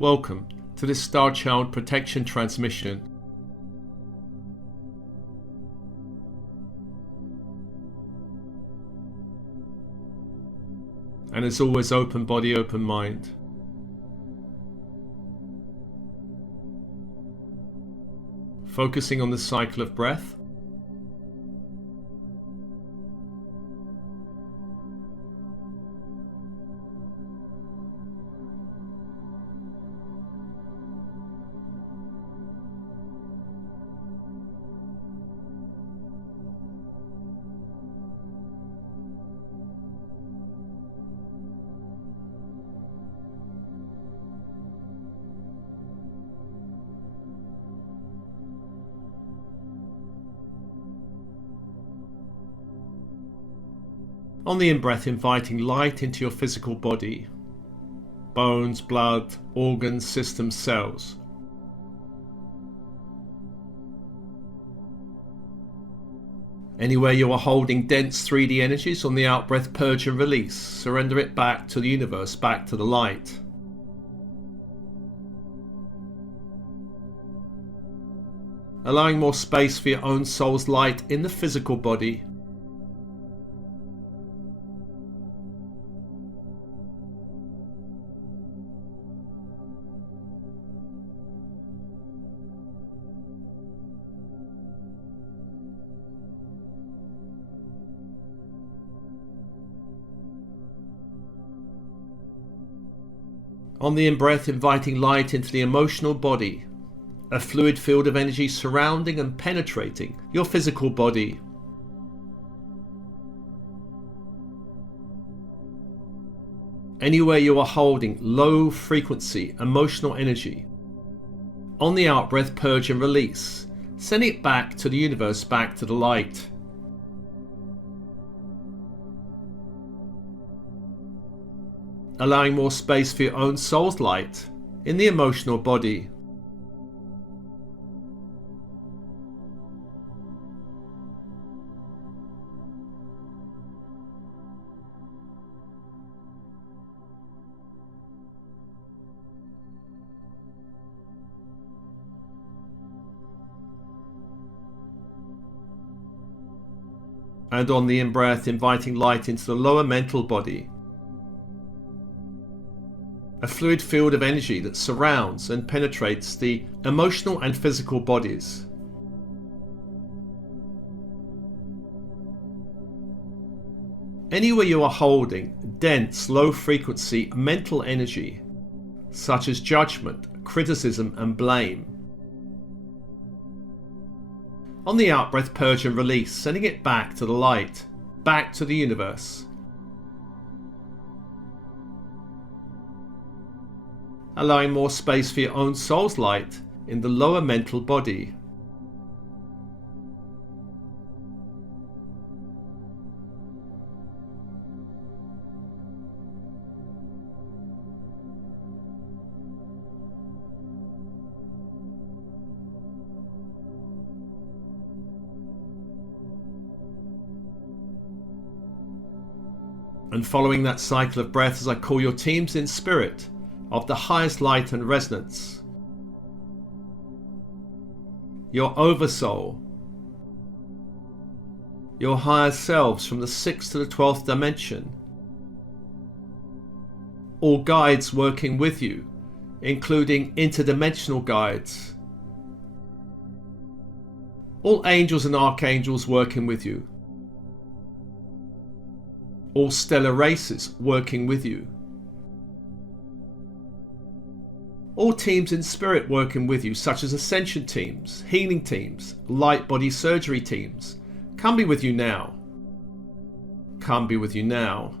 Welcome to this Star Child protection transmission. And as always, open body, open mind. Focusing on the cycle of breath. On the in-breath, inviting light into your physical body, bones, blood, organs, systems, cells. Anywhere you are holding dense 3D energies, on the out-breath, purge and release. Surrender it back to the universe, back to the light. Allowing more space for your own soul's light in the physical body. On the in-breath, inviting light into the emotional body, a fluid field of energy surrounding and penetrating your physical body. Anywhere you are holding low frequency emotional energy, on the out-breath, purge and release, send it back to the universe, back to the light. Allowing more space for your own soul's light in the emotional body. And on the in-breath, inviting light into the lower mental body, a fluid field of energy that surrounds and penetrates the emotional and physical bodies. Anywhere you are holding dense, low-frequency mental energy, such as judgment, criticism, and blame. On the out-breath, purge and release, sending it back to the light, back to the universe. Allowing more space for your own soul's light in the lower mental body. And following that cycle of breath, as I call your teams in spirit of the highest light and resonance, your oversoul, your higher selves from the 6th to the 12th dimension, all guides working with you, including interdimensional guides, all angels and archangels working with you, all stellar races working with you, all teams in spirit working with you, such as ascension teams, healing teams, light body surgery teams, come be with you now. Come be with you now.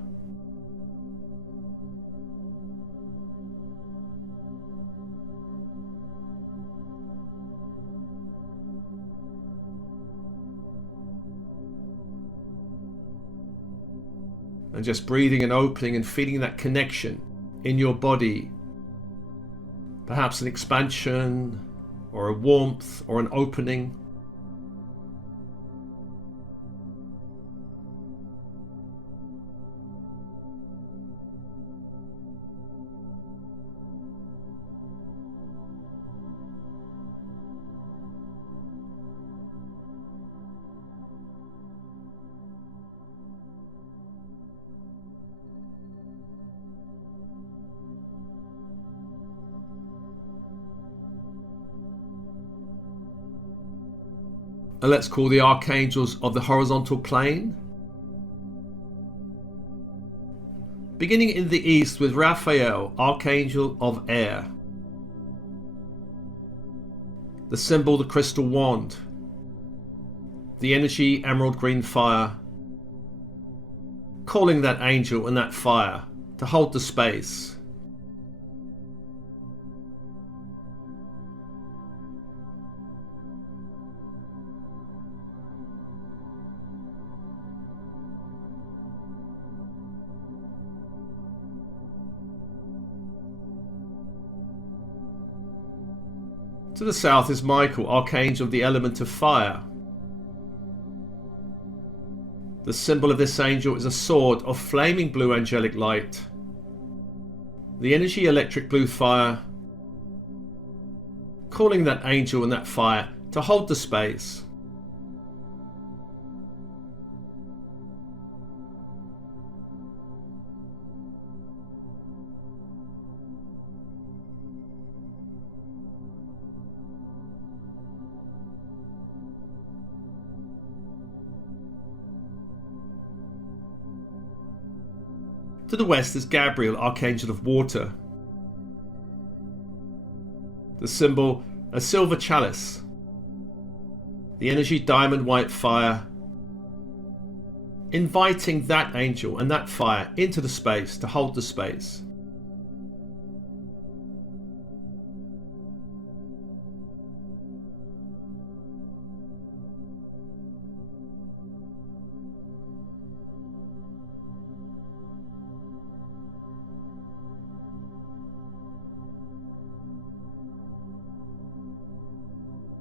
And just breathing and opening and feeling that connection in your body. Perhaps an expansion, or a warmth, or an opening. And let's call the archangels of the horizontal plane. Beginning in the east with Raphael, archangel of air. The symbol, the crystal wand. The energy, emerald green fire. Calling that angel and that fire to hold the space. To the south is Michael, archangel of the element of fire. The symbol of this angel is a sword of flaming blue angelic light. The energy, electric blue fire. Calling that angel and that fire to hold the space. To the west is Gabriel, archangel of water. The symbol, a silver chalice. The energy, diamond white fire. Inviting that angel and that fire into the space to hold the space.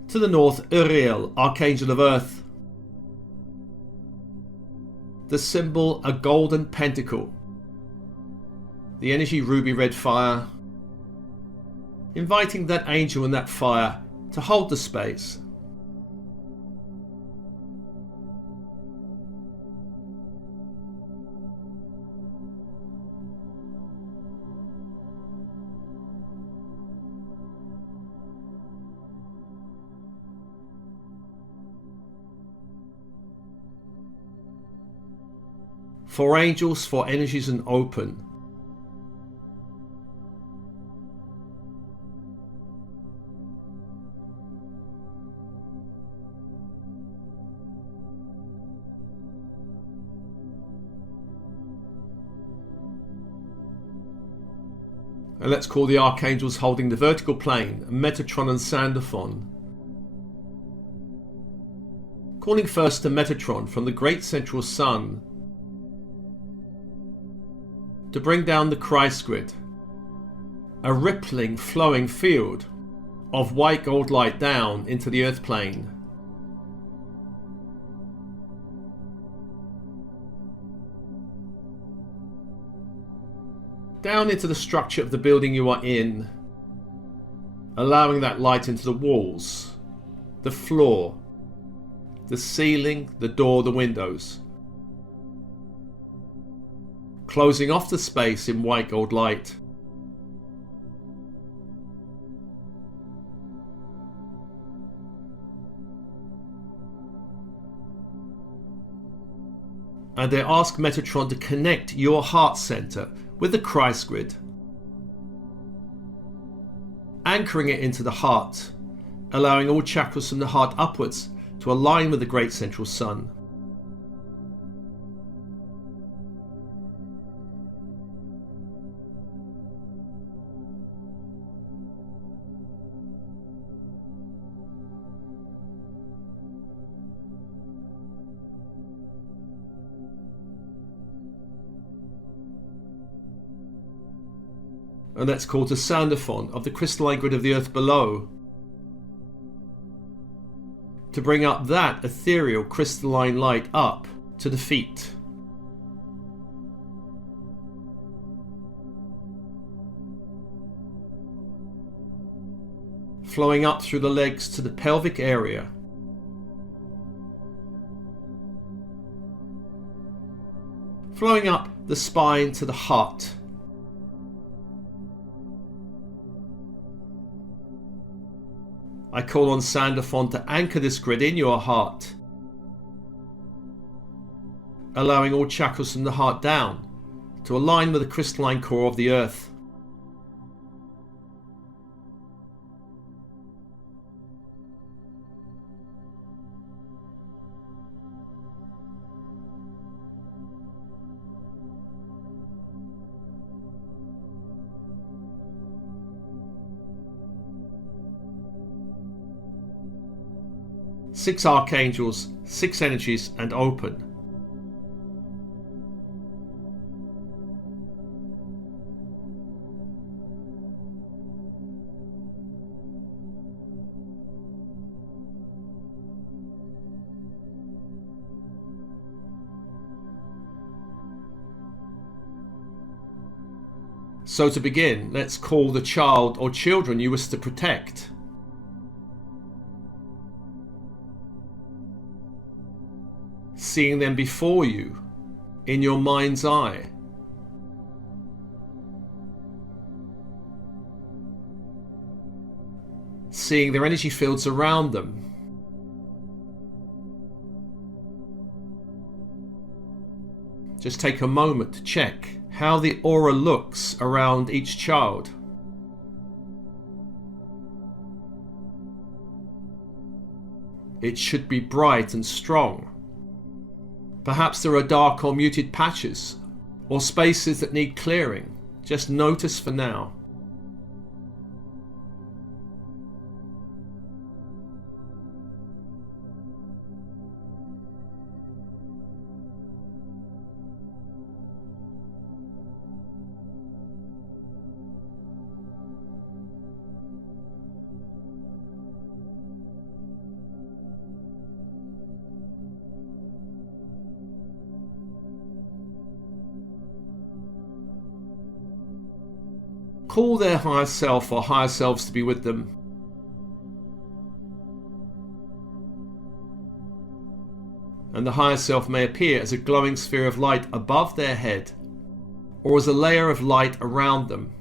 To the north, Uriel, archangel of earth. The symbol, a golden pentacle. The energy, ruby red fire. Inviting that angel and that fire to hold the space. For angels, for energies and open. And let's call the archangels holding the vertical plane, Metatron and Sandalphon. Calling first to Metatron from the great central sun, to bring down the Christ grid, a rippling, flowing field of white gold light down into the earth plane. Down into the structure of the building you are in, allowing that light into the walls, the floor, the ceiling, the door, the windows. Closing off the space in white gold light. And they ask Metatron to connect your heart center with the Christ grid, anchoring it into the heart, allowing all chakras from the heart upwards to align with the great central sun. And let's call to Sandalphon of the crystalline grid of the earth below, to bring up that ethereal crystalline light up to the feet. Flowing up through the legs to the pelvic area. Flowing up the spine to the heart. I call on Sandalphon to anchor this grid in your heart, allowing all chakras from the heart down to align with the crystalline core of the earth. Six archangels, six energies, and open. So to begin, let's call the child or children you wish to protect. Seeing them before you, in your mind's eye. Seeing their energy fields around them. Just take a moment to check how the aura looks around each child. It should be bright and strong. Perhaps there are dark or muted patches, or spaces that need clearing. Just notice for now. Call their higher self or higher selves to be with them. And the higher self may appear as a glowing sphere of light above their head, or as a layer of light around them,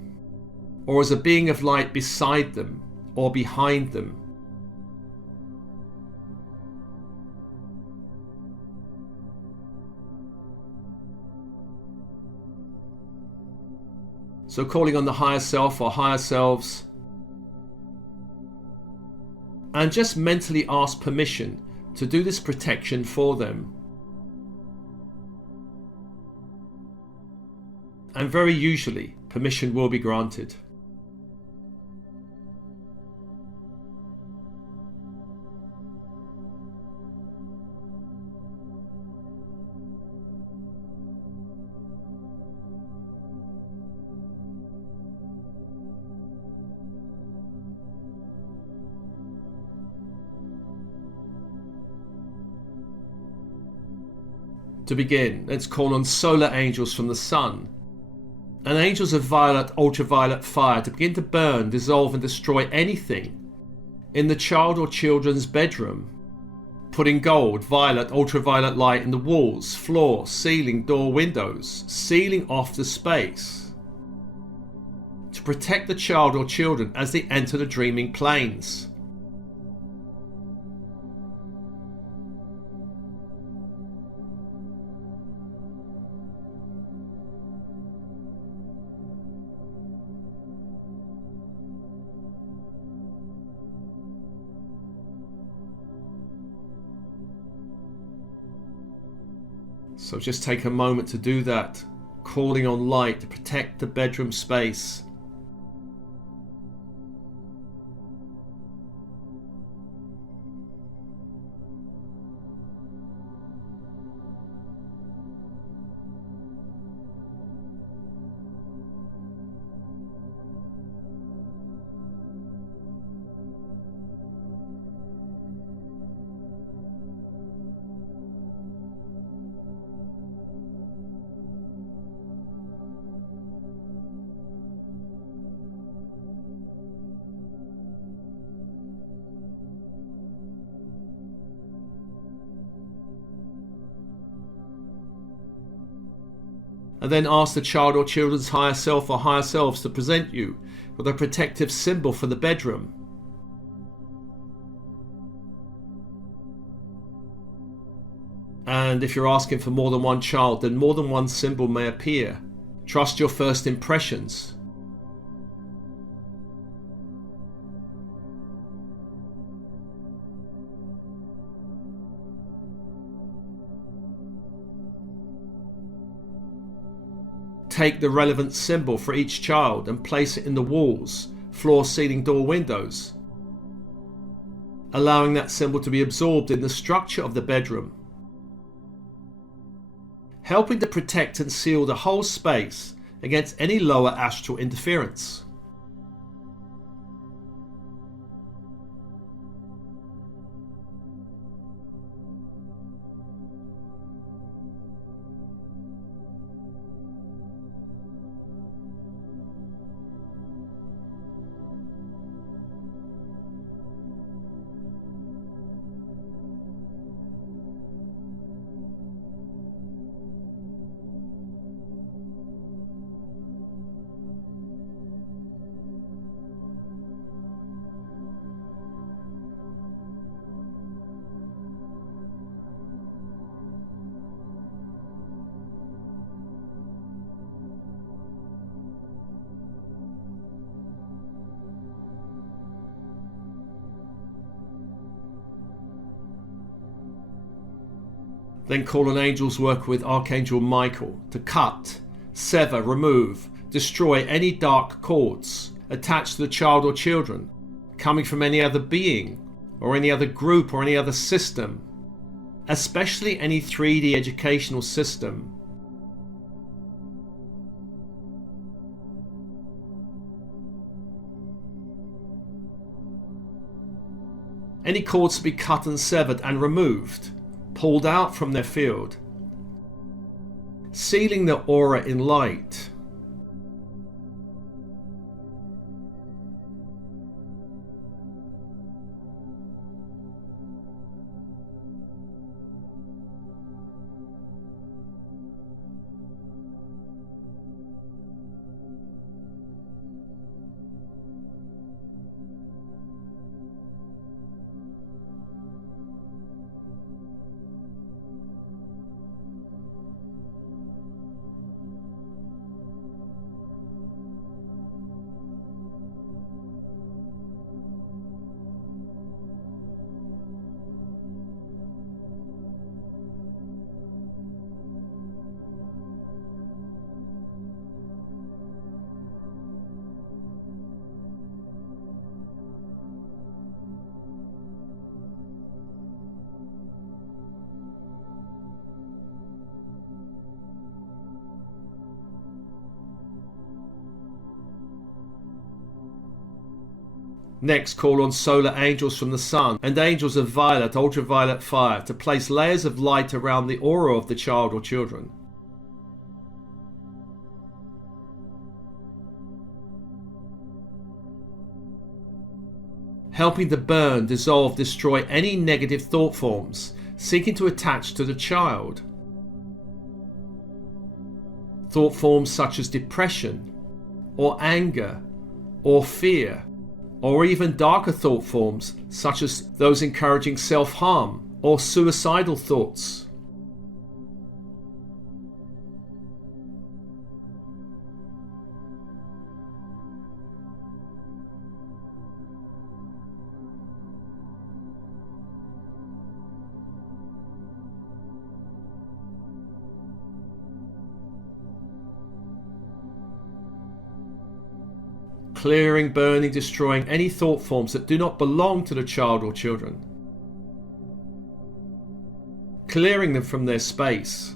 or as a being of light beside them or behind them. So calling on the higher self or higher selves, and just mentally ask permission to do this protection for them. And very usually, permission will be granted. To begin, let's call on solar angels from the sun and angels of violet, ultraviolet fire to begin to burn, dissolve and destroy anything in the child or children's bedroom, putting gold, violet, ultraviolet light in the walls, floor, ceiling, door, windows, sealing off the space to protect the child or children as they enter the dreaming planes. So just take a moment to do that, calling on light to protect the bedroom space. And then ask the child or children's higher self or higher selves to present you with a protective symbol for the bedroom. And if you're asking for more than one child, then more than one symbol may appear. Trust your first impressions. Take the relevant symbol for each child and place it in the walls, floor, ceiling, door, windows, allowing that symbol to be absorbed in the structure of the bedroom, helping to protect and seal the whole space against any lower astral interference. Then call on angels working with Archangel Michael to cut, sever, remove, destroy any dark cords attached to the child or children, coming from any other being or any other group or any other system, especially any 3D educational system. Any cords to be cut and severed and removed, pulled out from their field, sealing the aura in light. Next, call on solar angels from the sun and angels of violet, ultraviolet fire to place layers of light around the aura of the child or children. Helping to burn, dissolve, destroy any negative thought forms seeking to attach to the child. Thought forms such as depression, or anger, or fear, or even darker thought forms such as those encouraging self-harm or suicidal thoughts. Clearing, burning, destroying any thought forms that do not belong to the child or children. Clearing them from their space.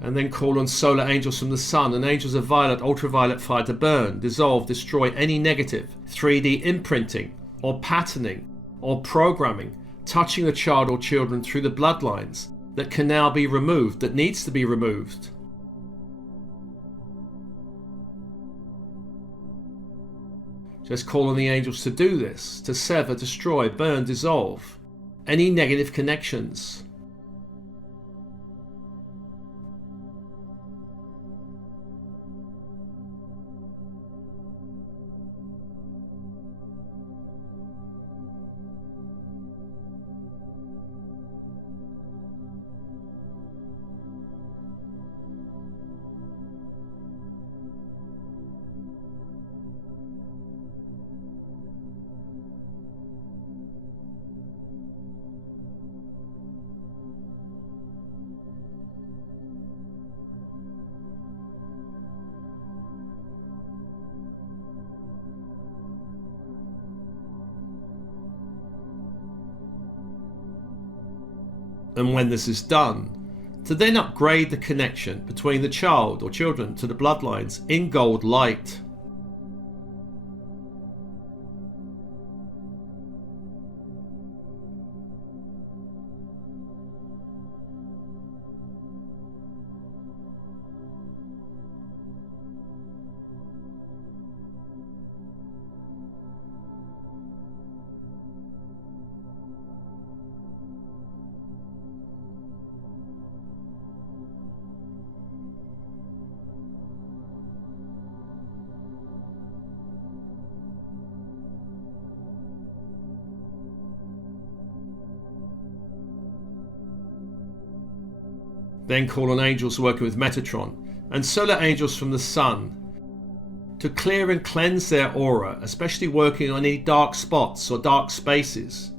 And then call on solar angels from the sun and angels of violet, ultraviolet fire to burn, dissolve, destroy any negative 3D imprinting or patterning or programming touching the child or children through the bloodlines that can now be removed, that needs to be removed. Just call on the angels to do this, to sever, destroy, burn, dissolve any negative connections. And when this is done, to then upgrade the connection between the child or children to the bloodlines in gold light. Then call on angels working with Metatron and solar angels from the sun to clear and cleanse their aura, especially working on any dark spots or dark spaces.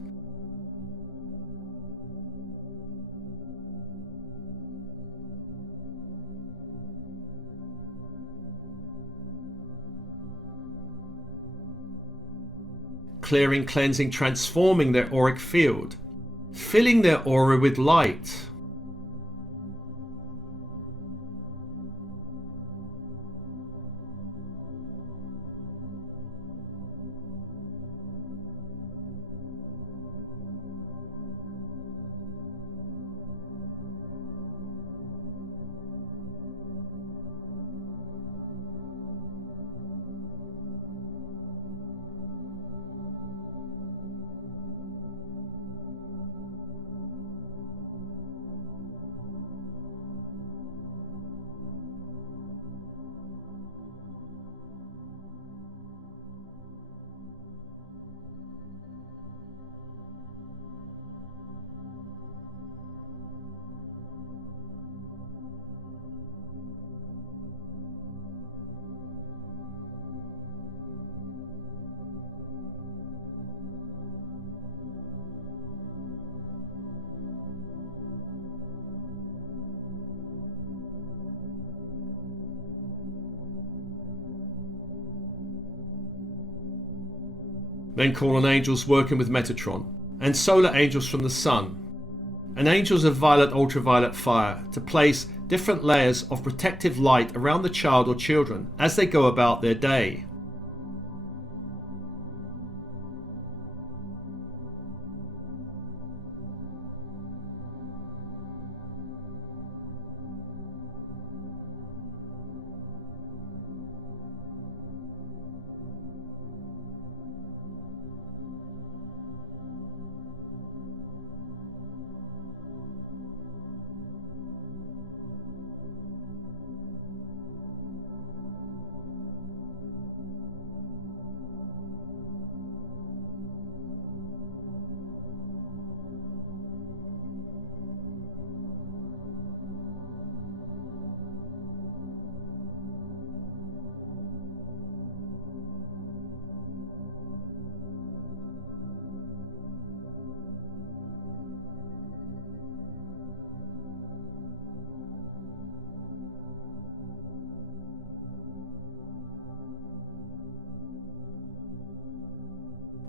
Clearing, cleansing, transforming their auric field, filling their aura with light. Then call on angels working with Metatron and solar angels from the sun and angels of violet, ultraviolet fire to place different layers of protective light around the child or children as they go about their day.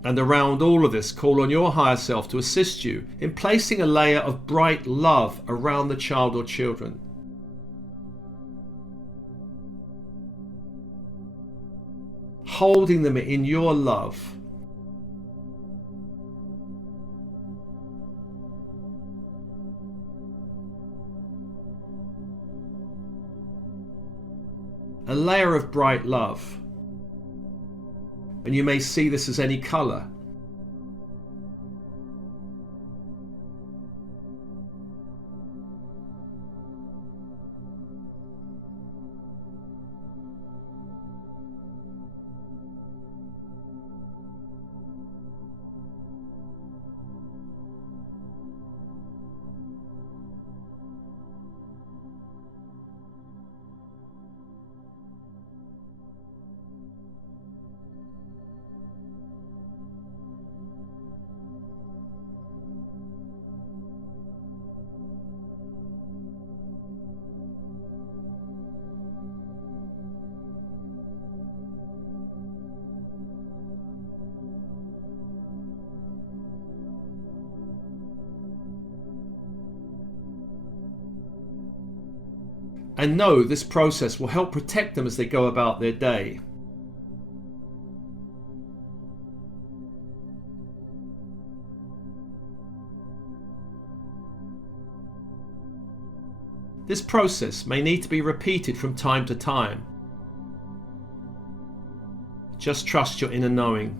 And around all of this, call on your higher self to assist you in placing a layer of bright love around the child or children. holding them in your love. A layer of bright love. And you may see this as any colour. And know this process will help protect them as they go about their day. This process may need to be repeated from time to time. Just trust your inner knowing.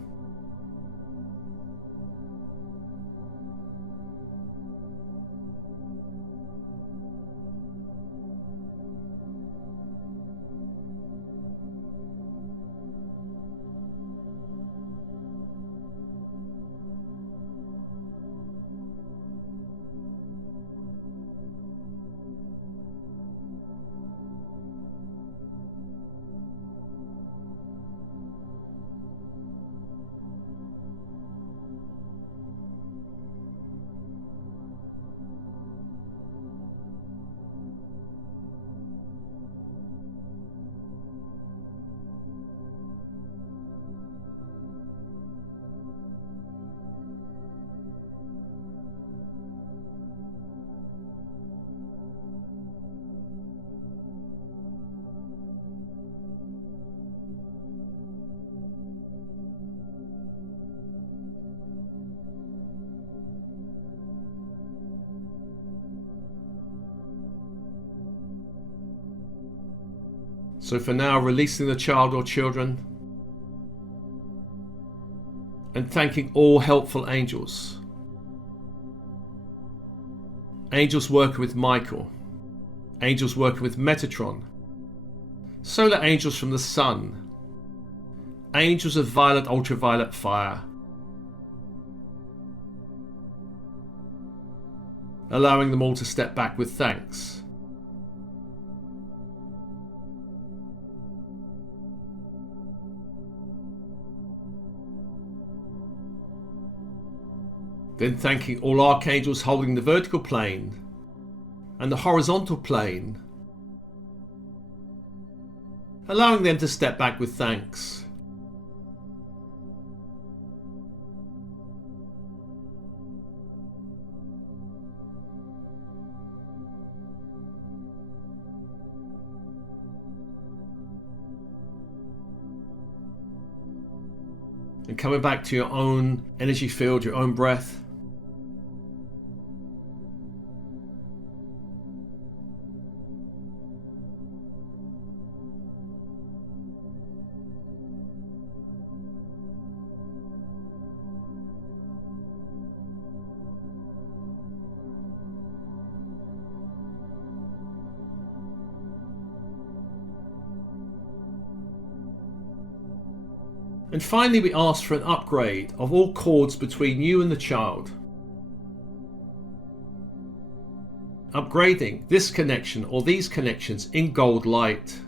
So for now, releasing the child or children and thanking all helpful angels. Angels working with Michael, angels working with Metatron, solar angels from the sun, angels of violet, ultraviolet fire, allowing them all to step back with thanks. Then thanking all archangels holding the vertical plane and the horizontal plane, allowing them to step back with thanks. And coming back to your own energy field, your own breath. And finally, we ask for an upgrade of all cords between you and the child. Upgrading this connection or these connections in gold light.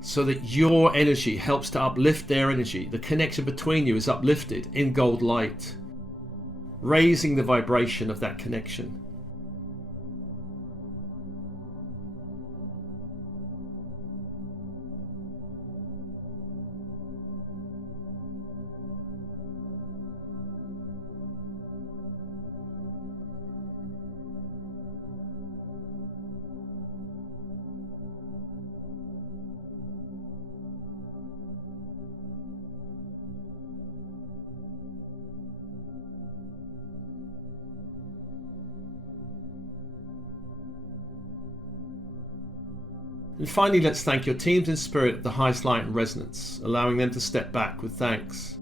So that your energy helps to uplift their energy. The connection between you is uplifted in gold light, raising the vibration of that connection. And finally, let's thank your teams in spirit at the highest light and resonance, allowing them to step back with thanks.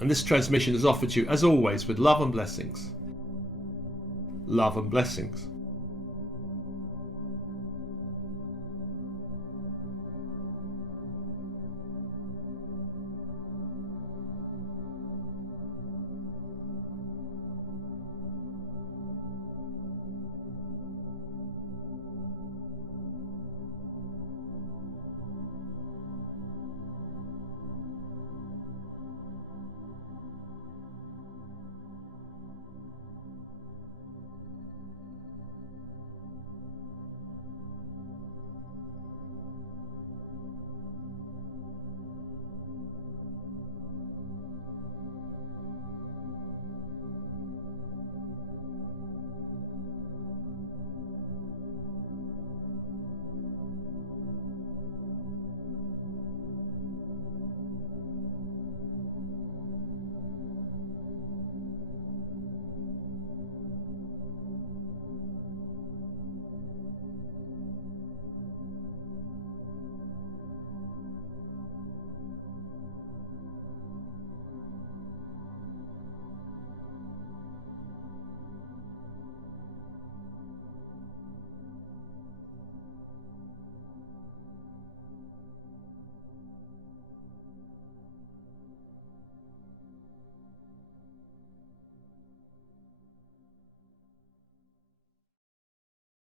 And this transmission is offered to you, as always, with love and blessings. Love and blessings.